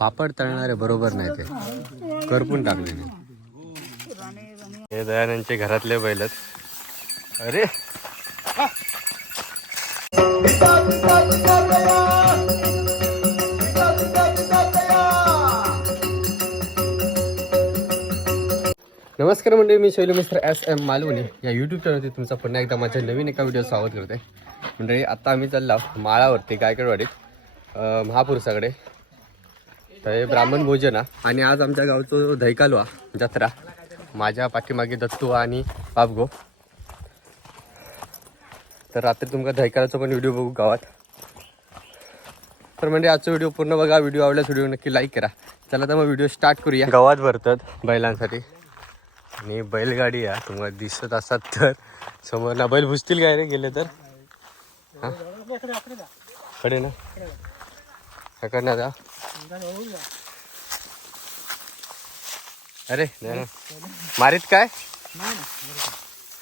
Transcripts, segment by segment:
पापड तळणारे बरोबर नाही ते. करपून टाकलेले. हे दयानंदचे घरातले बैलच. अरे! नमस्कार मंडळी मी शैली मिस्टर एस एम मालवणी. या यूट्यूब चॅनलवरती तुमचा पुन्हा एकदा माझ्या नवीन एका व्हिडिओ स्वागत करते. मंडळी आता आम्ही चाललो माळावरती गायकडवाडीत महापुरुषाकडे. तर हे ब्राह्मण भोजन. आणि आज आमच्या गावचं धैकालवा जत्रा. माझ्या पाठीमागे दत्तू आणि बापगो तर रात्री तुमका धैकालाचा पण व्हिडिओ बघू गावात. तर म्हणजे आजचा व्हिडिओ पूर्ण बघा व्हिडिओ आवडल्यास व्हिडिओ नक्की लाईक करा. चला तर मग व्हिडिओ स्टार्ट करूया. गावात भरतात. बैलांसाठी. आणि बैलगाडी आहे तुम्हाला दिसत असतात तर. समोर ना बैल भुसतील काय रे गेले तर? हा? कडे ना? कडे जा अरे नाही मारीत काय?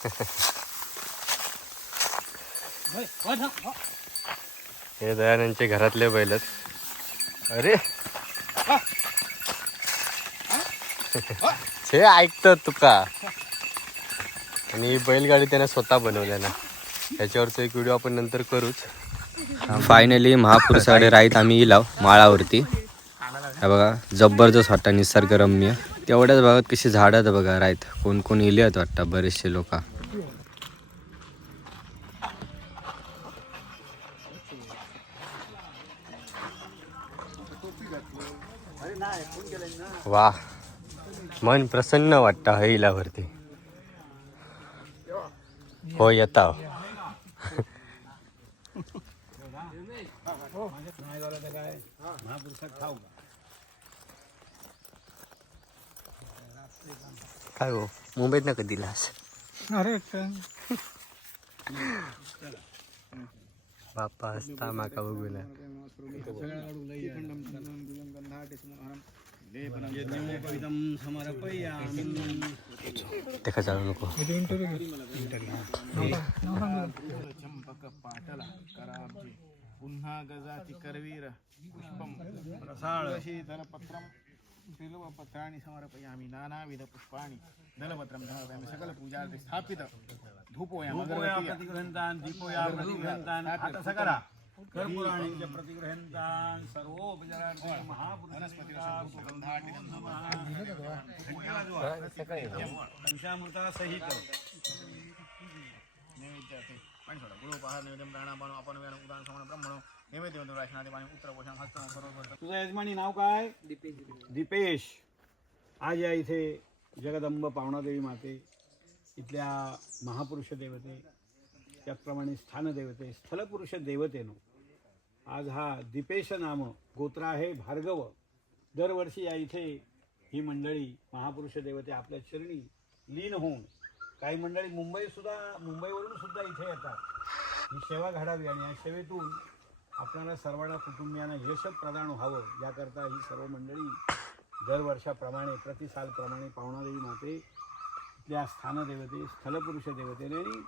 हे दयानंदचे घरातले बैलच. अरे. हे ऐकतं तुका. आणि बैलगाडी त्याने स्वतः बनवल्या ना. त्याच्यावरचा एक व्हिडिओ आपण नंतर करूच. फायनली महापुरुषाकडे राहीत आम्ही इलाव माळावरती. बघा जबरदस्त वाटतं निसर्गरम्य. तेवढ्याच भागात कशी झाडं आहेत बघा राहत कोण कोण इले आहेत वाटतं बरेचसे लोक. वा मन प्रसन्न वाटतं हैलावरती हो येता हो काय हो मुंबईत ना कधी दिलास अरे बाप्पा हसता माका बघून ते चालू नको. चंपक पाटला कराब्जे पुन्हा गजाती करवीर पुष्पम. रसाळ शीतल पत्रम पत्राणि समर्पयामि नानाविध पुष्पाणि दलपत्रं समर्पयामि सकल पूजार्थे स्थापित धूपोयाम प्रतिगृहन्तान् दीपोयाम कर्पुराणि च प्रतिगृहन्तान् सहित नैवेद्यार्थे पाणी सोडा गुरु पहार नैवेद्यम प्राणापानो आपण वेण उदान समण ब्रह्मणो नैवेद्य राशनादे पाणी उत्तर पोषण हस्त बरोबर. तुझं यजमानी नाव काय? दीपेश. आज या इथे जगदंब पावणादेवी माते इथल्या महापुरुष देवते त्याचप्रमाणे स्थानदेवते स्थलपुरुष देवतेनो आज हा दीपेश नाम गोत्र आहे भार्गव. दरवर्षी या इथे ही मंडळी महापुरुष देवते आपल्या चरणी लीन होऊन काही मंडळी मुंबईसुद्धा मुंबईवरून सुद्धा इथे येतात. ही सेवा घडावी आणि या सेवेतून आपल्याला सर्वांना कुटुंबियांना यश प्रदान व्हावं याकरता ही सर्व मंडळी दरवर्षाप्रमाणे प्रतिसालप्रमाणे पावणादेवी माते इथल्या स्थानदेवते स्थलपुरुष देवतेने आणि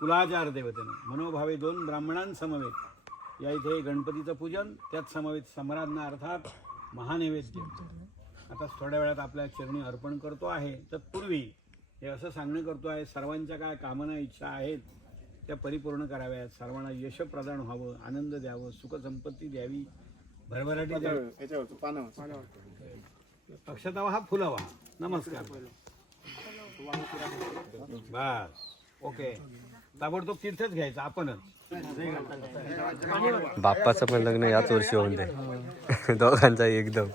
कुलाचार देवतेने मनोभावे दोन ब्राह्मणांसमवेत. या इथे गणपतीचं पूजन त्याच समवेत सम्राज्ञा अर्थात महानैवेद्य. आता थोड्या वेळात आपल्या चरणी अर्पण करतो आहे. तत्पूर्वी हे असं सांगणं करतो आहे सर्वांच्या काय कामना इच्छा आहेत त्या परिपूर्ण कराव्यात. सर्वांना यश प्रदान व्हावं आनंद द्यावं सुखसंपत्ती द्यावी भरभराटी द्यावी. अक्षतावा हा फुलावा. नमस्कार. बस. ओके. ताबडतोब तीर्थच घ्यायचं आपणच. बाप्पाचं पण लग्न याच वर्षी होऊन दे. दोघांचा एकदम.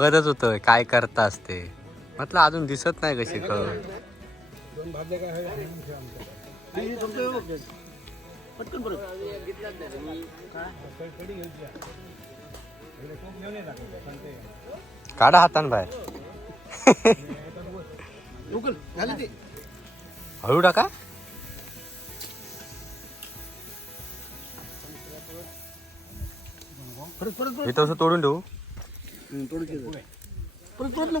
बघतच होतं काय करता असते म्हटलं अजून दिसत नाही कशी कळ काढा हातान बाहेर. हळू टाका. हे तसं तोडून ठेवू.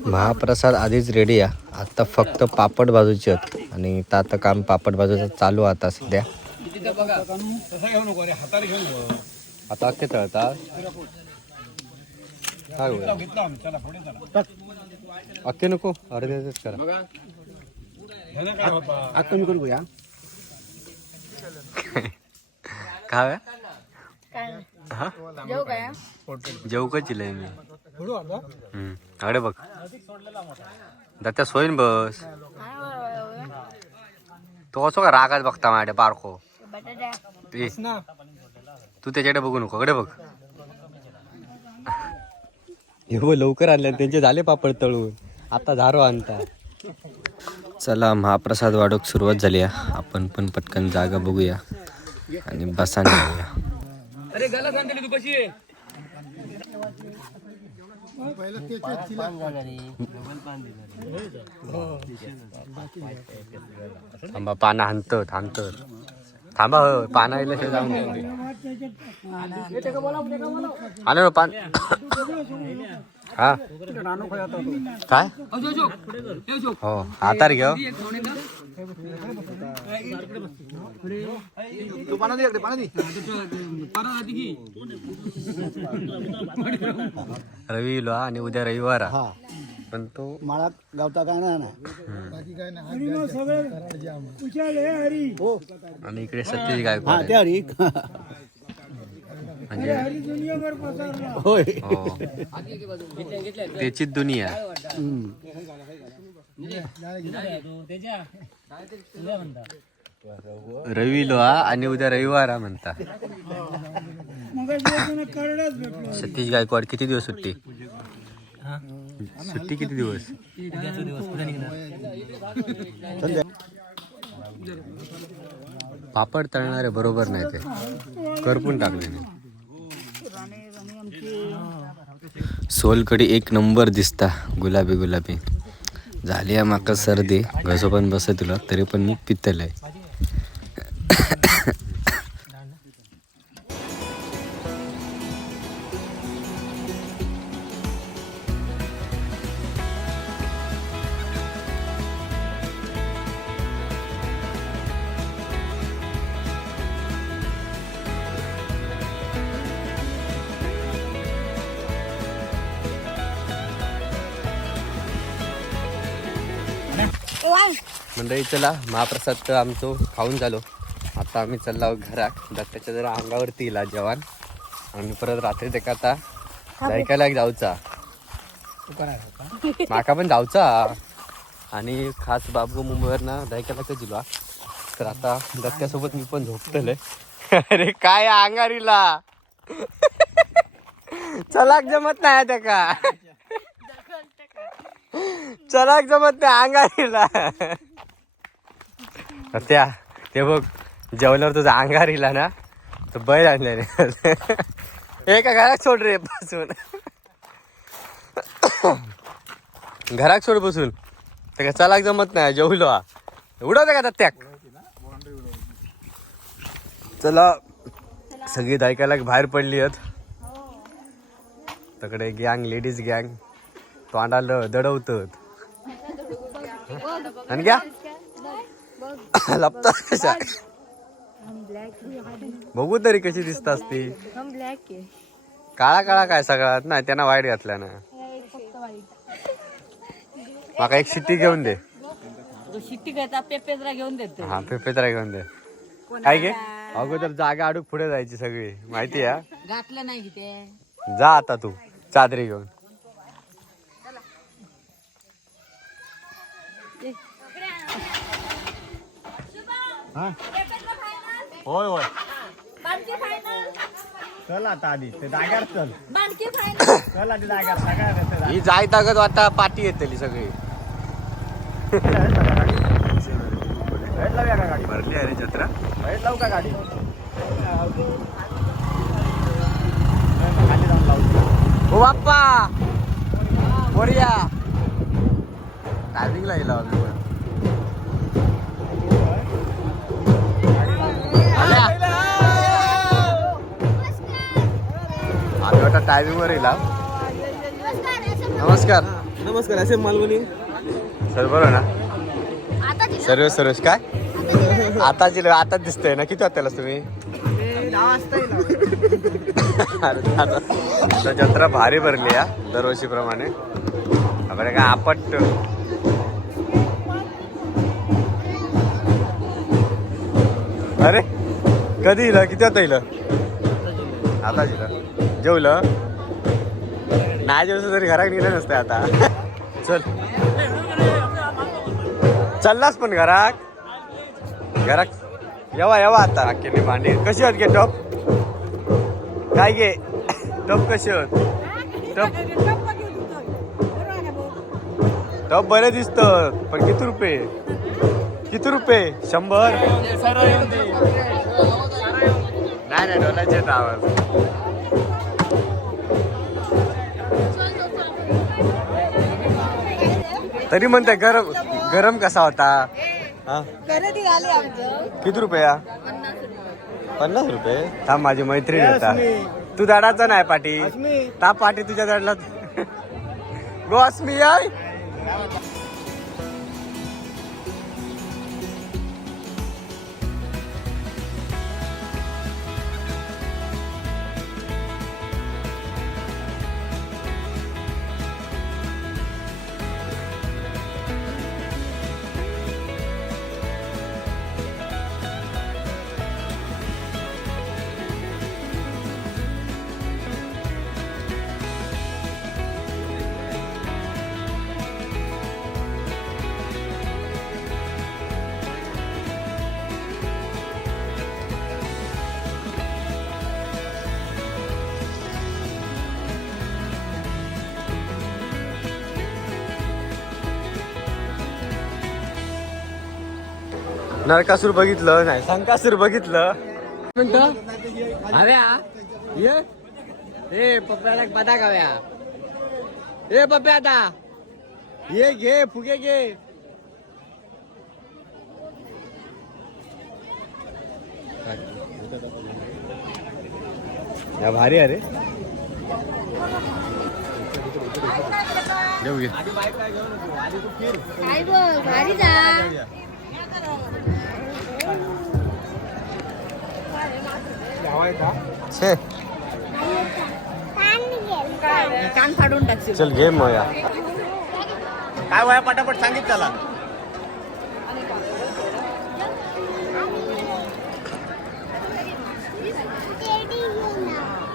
महाप्रसाद आधीच रेडी आहे. आता फक्त पापड बाजूचे आहेत. आणि इथं आता काम पापड भाजूचं चालू आता सध्या. आता अख्खे तळतात. काय अख्खे नको अर्धे करा. ह्यानं आता मी करू या? काय काय जेव काय जेऊ का चिलय मी हम्म. अरे बघ. दत्त्या सोयीन बस. तो असो का रागात बघता माझ्या बारको? तू त्याच्याकडे बघू नको कडे बघ. हो लवकर आणले त्यांचे झाले पापड तळून. आता झारो आणता. चला महाप्रसाद वाढूक सुरुवात झाली आहे. आपण पण पटकन जागा बघूया आणि बसाने जाऊया थांबा पाना हाणतं थांबतं थांबा हो, पाना येईल जाऊन आलं ना पान. हा? काय? हो आता रे घेऊ दे रवी आणि उद्या रविवार. पण तो माळात गावता काय नाही ना. आणि इकडे सत्यजी हा गायकवाड ते. हरी. म्हणजे होय. हो. त्याचीच दुनिया हम्म. रवी लोहा आणि उद्या रविवार आहे म्हणता. सतीश गायकवाड किती दिवस सुट्टी? सुट्टी किती दिवस? पापड तळणारे बरोबर नाही ते. करपून टाकले सोलकडी एक नंबर दिसता गुलाबी गुलाबी. झाली आहे माका सर्दी. घसो पण बसत तुला तरी पण मुख पित्तल आहे मंडळी चला महाप्रसाद तर आमचं खाऊन झालो. आता आम्ही चाललो घरात. दत्ताच्या जरा अंगावरती इला जवान आणि परत रात्री ते आता जायकाला एक जाऊचा. माका पण जाऊचा. आणि खास बाबू मुंबईवर ना का दिला तर आता दत्त्यासोबत मी पण झोपतले अरे काय अंगारीला? चलाक जमत नाही त्या का? चलाक जमत नाही अंगारीला. त्या ते बघ जेवल्यावर तुझा अंगारीला ना तर बैल आणल्याने एका घरात सोड रे बसून. घरात सोड बसून. ते का चलाक जमत नाही जेवलो हा उडवते का त्याक? चला सगळी दायकाला बाहेर पडली आहेत. तकडे गँग लेडीज गँग तोंडाला दडवतात. आणि घ्या लपतात कशा? बघू तरी कशी दिसत असती. काळा काळा काय सगळ्यात? नाही त्यांना वाईट घातल्या ना. माका एक शिट्टी घेऊन दे. शिट्टी पेपेजरा घेऊन देतो हा घेऊन दे. काय घे अगोदर जागा अडूक पुढे जायची सगळी. माहिती आहे घातलं नाही ते. जा आता तू. चादरी घेऊन. होय होय. चल आता आधी ते जाग्यावर चल. चल आधी जाग्यावर सगळ्या ही जाय तागत आता पाठी येतली सगळी. लावूया का गाडी? भरली अरे जत्रा. वेळ लावू का गाडी? खाली जाऊन लावू. ओ बाप्पा! बोरिया टायमिंगला येईल आता टायमिंगवर येईल. नमस्कार. नमस्कार असे मालवणी. सर बरोबर ना. सर्व सर्वेश काय? आता जिल आता दिसतंय ना. किती वाजता तुम्ही? अरे जत्रा भारी भरली या दरवर्षीप्रमाणे. आपल्याला काय आपट. अरे कधी येईल किती वाजता येईल आता येईल जेवलं? नाही जेवलं तरी घरात गेलं नसतं आता. चल. चाललास पण घरात? घरात? येवा येवा आता अख्खेने भांडी. कशी होत घे टॉप? काय घे टॉप कशी होत? टॉप? टॉप बरे दिसत पण किती रुपये? किती रुपये? शंभर? नाही नाही डोलाचे येत आवाज. तरी म्हणते गरम गरम कसा होता? हा? खरेदी झाली आमचं. किती रुपया पन्नास रुपये. थांब माझी मैत्रीण होता तू दाडाचा नाही पाठी ता पाठी तुझ्या दाडला. गो अस्मी आय नरकासूर बघितलं नाही संकासूर बघितलं. म्हणतो? अरे हा. ये. ए पप्प्याला पता गाव्या ए पप्प्या आता. ये घे फुगे घे. या भारी अरे घेऊ घे. भारी जा. छे. कान फाडून टाकशील. चल घे मग या. काय वया पटापट सांगित त्याला?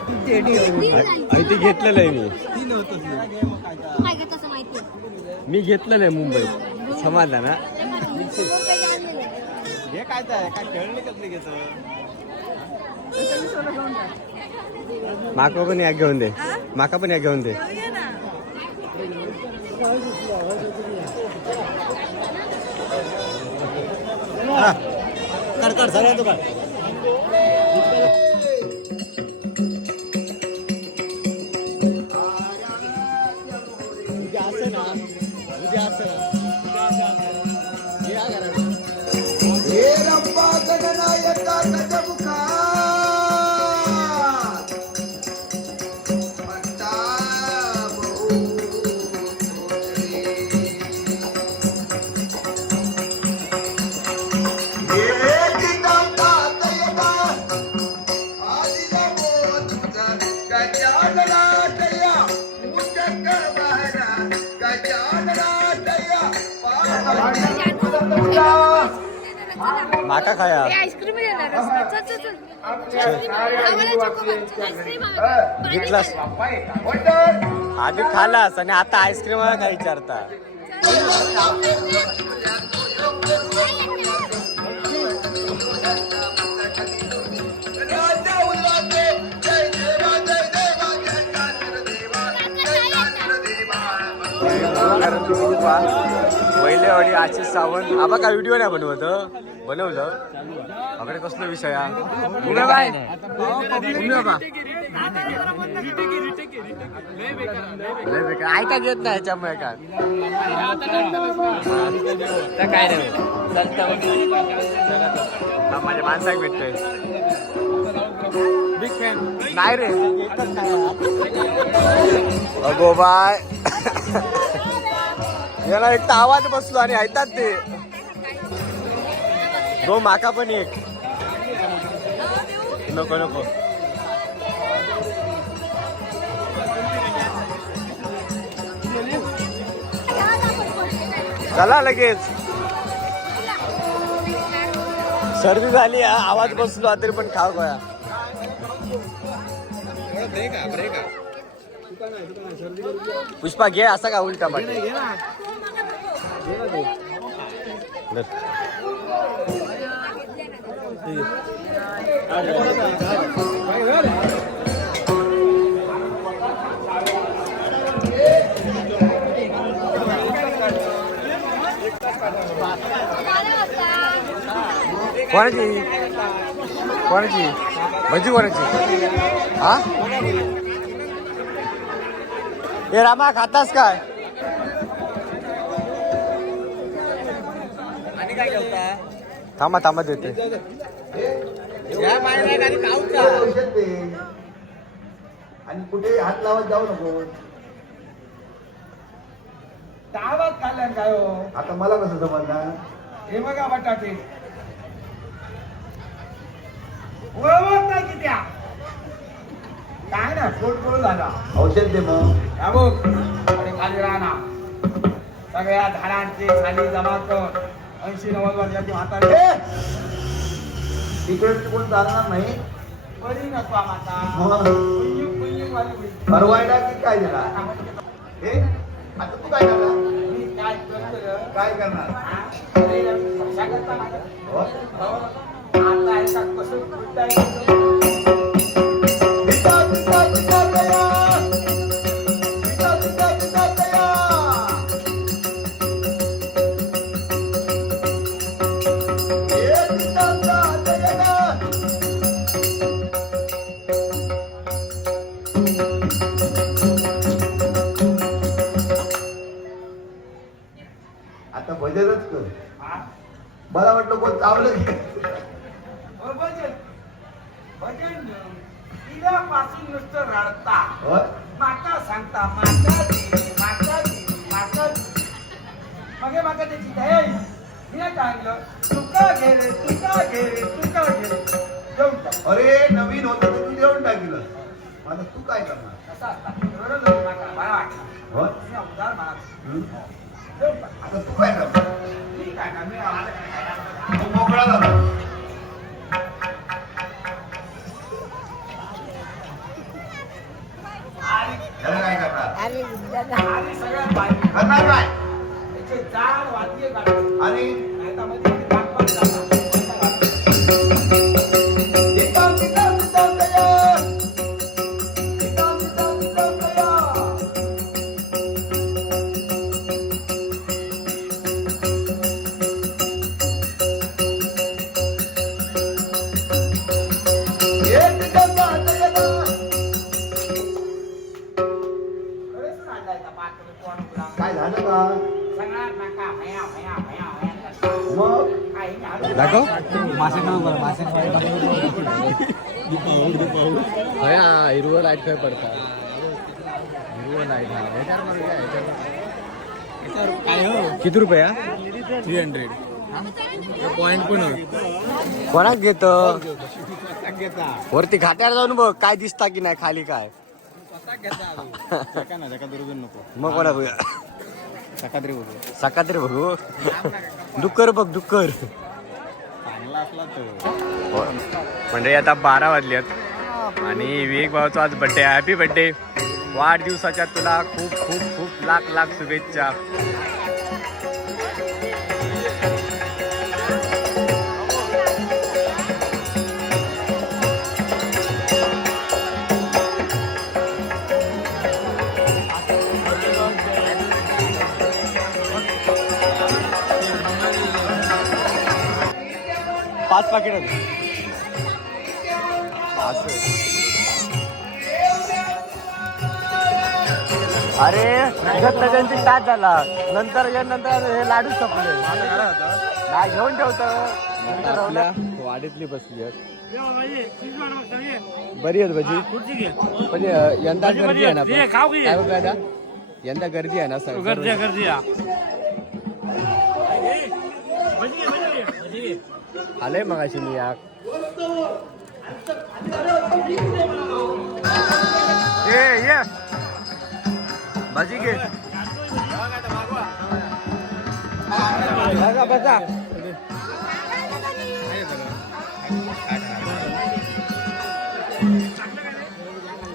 आई ते घेतलेलं आहे मी. काय ग तसं माहिती मी घेतलेलं आहे मुंबईत. समाजला ना? हे काय काय काय खेळणी कसली घेत? माका पण या घेऊन दे. माका पण या घेऊन दे. कर कर सगळ्या माका खाया. आईस्क्रीम देणार चल चल चल आईस्क्रीम घेतलास? आधी खालास आणि आता आईस्क्रीम काय विचारता? पहिलेवाडी आशिष सावंत. आबा काय व्हिडिओ नाही बनवत बनवलं. आपल्याकडे कसला विषय लय बेकार. ऐका घेत नाही ह्याच्यामुळे काय काय नाही चालतं हा, माझ्या माणसाक भेटतोय. बिग फॅन नाही रे. अगो बाय. याला एक तर आवाज बसलो आणि ऐकतात ते. गो माका पण एक. नको नको. चला लगेच. सर्दी झाली आवाज बसलो तरी पण खाव गोया पुष्पा घे असा का उलटा पाठी कोणाची? कोणाची? भजी कोणाची? हा? हे रामा खातास काय? थांबा थांबा देते. आणि कुठे हात लावत जाऊ नको. काय हो? आता मला कसं समजणार? हे बघा बटाटे. वळवत नाही की त्या? काय ना पोट पोळ झाला. औषध दे मग. या बघ. आणि खाली राहणार सगळ्या झाडांची खाली जमा कर. ऐंशी नव्वद वर्षाची म्हातारी! तिकडे तिकडून चालणार नाही बरी नसवा माता मग कुंयुक कुंयुक वाली होईल. परवायला की काय दिला हे आता तू काय करणार मी काय करतो? काय करणार हा? अरे, कशा करता माझं? हो? हो. आता ऐका कसं अरे नवीन होतं तर तू देऊन टाकलं. आता तू काय करणार? मला मला. आता तू काय करणार? मोकळा झाला. कोण. काय झालं का सगळा नका भया भया भया भया करता. मग काही झालं दाखव मासे हा हिरवं लाइट काय पडता हिरवं लाइट हा काय? किती रुपया थ्री हंड्रेड पॉइंट पण कोणाक घेत वरती खात्यावर जाऊन बघ काय दिसता की नाही खाली काय मग कोणा बघूया? सकात्री बघू. सकात्री बघू डुक्कर बघ डुक्कर. चांगला असला तर म्हणजे आता बारा वाजले आणि विवेक भाऊचा आज बड्डे हॅपी बड्डे वाढदिवसाच्या तुला खूप खूप खूप लाख लाख शुभेच्छा. पाच पाकिट अरे दत्त जयंती स्टार्ट झाला. नंतर या नंतर हे लाडू संपले. नाही घेऊन ठेवतो. वाडीतली बसली आहेत. बरी आहेत भजी. पण अ, यंदा गर्दी आहे ना. काय यंदा गर्दी आहे ना सर गर्दी गर्दी आलंय मगाशी मी या ये ये भाजी घे बसा बसा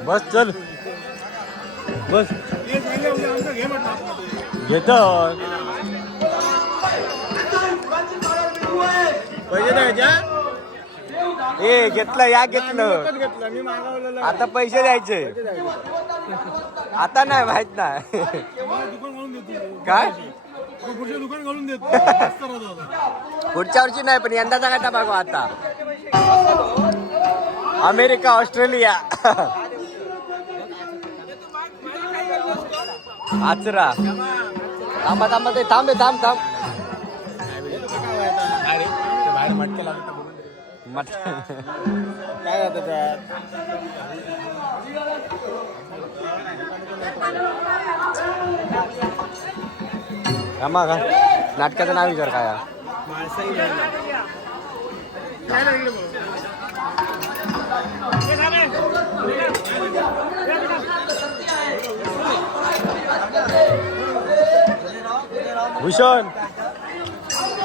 बस चल बस घेतो ए घेतलं या घेतलं. घेतलं मी मागवलेलं. आता पैसे द्यायचे. आता नाही माहीत देतो. काय? पुढच्या वर्षी नाही पण यंदाचा काय टबाको आता? America Australia. आचरा. थांबा थांबा ते थांब थांब थांब. बाहेर मटके लागतात मट काय जातं त्यात थांबा का नाटकाचं नाव विचार काय आहे? भूषण।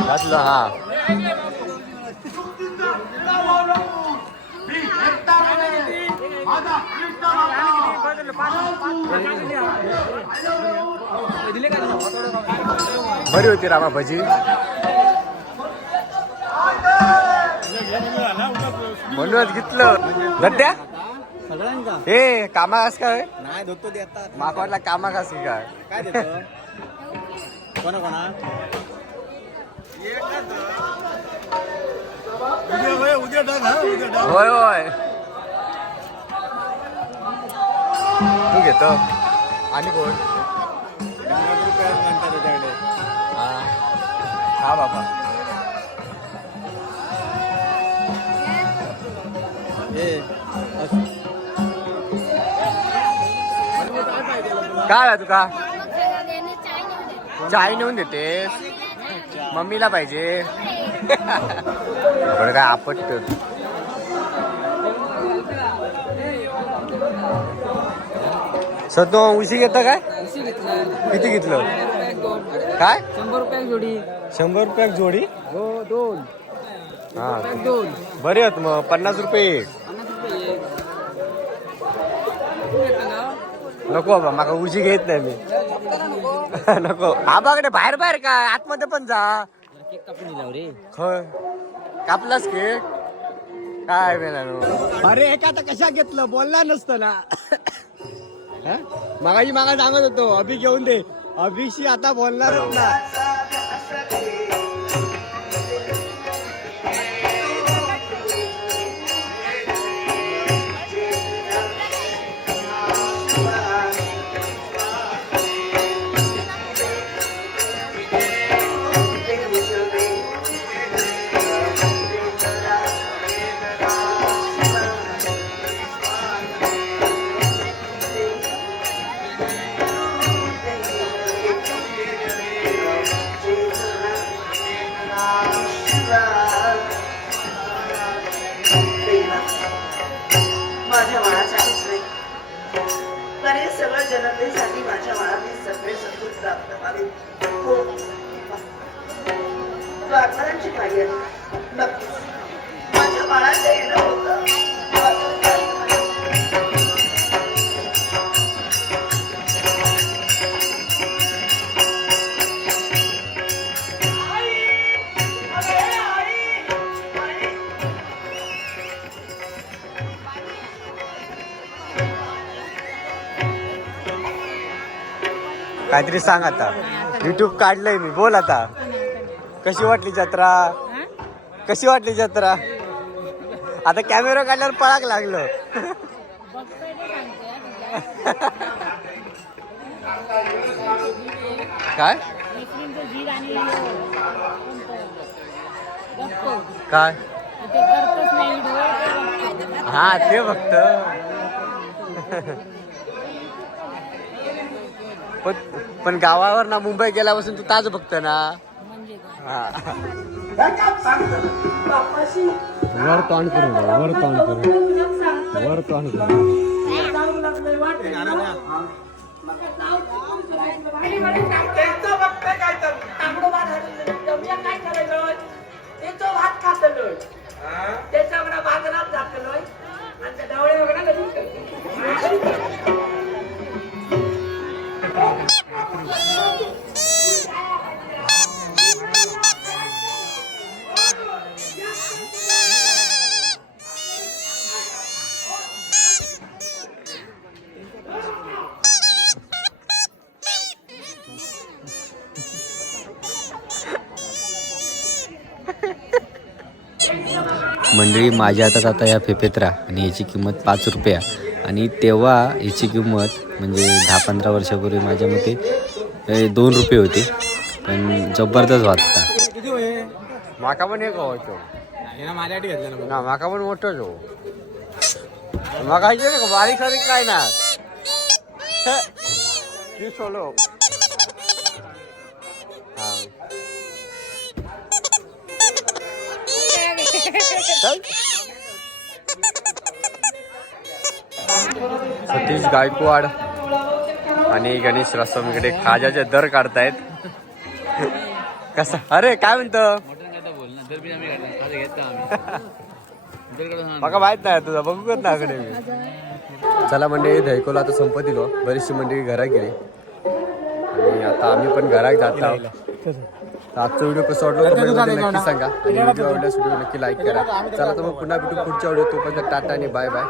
घातलं हा। बरी होती रामा भजी. म्हणूनच घेतलं. धट्ट्या सगळ्यांका हे कामा कस काय नाही धोतो देतात माका वाटला कामा कस काय काय? देतो कोणा कोणा उद्या उद्या टाक हा उद्या टाक होय होय. तू घेतो आणि कोण हा. हा बाबा. हे. काय आहे तुका? चाय नेऊन देतेस. मम्मीला पाहिजे. आपण काय आपट सर तू उशी घेता काय? किती घेतलं? काय? शंभर रुपये जोडी. शंभर रुपयाक जोडी? हो दोन. हा. दोन. बरे आहेत मग पन्नास रुपये एक. रुपये नको बाबा माका उशी घेत नाही मी. नको. आबाकडे बाहेर बाहेर काय आतमध्ये पण जा. कापलास केक? काय मेलानो अरे एका आता कशा घेतलं? बोलला नसतं ना? मागाशी मागा सांगत होतो अभि घेऊन दे. अभिषी आता बोलणारच ना. काहीतरी सांग आता. युट्यूब काढलंय मी. बोल आता. कशी वाटली जत्रा? कशी वाटली जत्रा? आता कॅमेरा काढल्यावर पळाक लागलो. काय? काय? हा ते फक्त. पण पण गावावर ना मुंबई गेल्यापासून तू ताज बघत ना. हा. वर तोंड बघ, वर तोंड करून वर तोंड जमल्या काय करायचं? मंडळी माझ्या हातात आता या फेफेत्रा आणि याची किंमत पाच रुपया. आणि तेव्हा याची किंमत म्हणजे दहा पंधरा वर्षापूर्वी माझ्या मते दोन रुपये होते. पण जबरदस्त वाटता. माका पण एक ना माका पण मोठंच हो माका बारीक सारीक काय ना? सतीश गायकवाड आणि गणेश रास्वामीकडे खाजाचे दर काढतायत. कसा? अरे काय म्हणतो? मला माहीत नाही तुझा बघू ना कडे चला मंडळी धैकोला आता संपत दिलो बरीचशी मंडळी घरात गेली. आणि आता आम्ही पण घरात जात आहोत. आजचा व्हिडिओ कसा वाटला कमेंटमध्ये नक्की सांगा. आणि व्हिडिओ आवडल्यास व्हिडिओ नक्की लाईक करा. चला तर मग पुन्हा भेटू पुढच्या व्हिडिओ तोपर्यंत टाटा आणि बाय बाय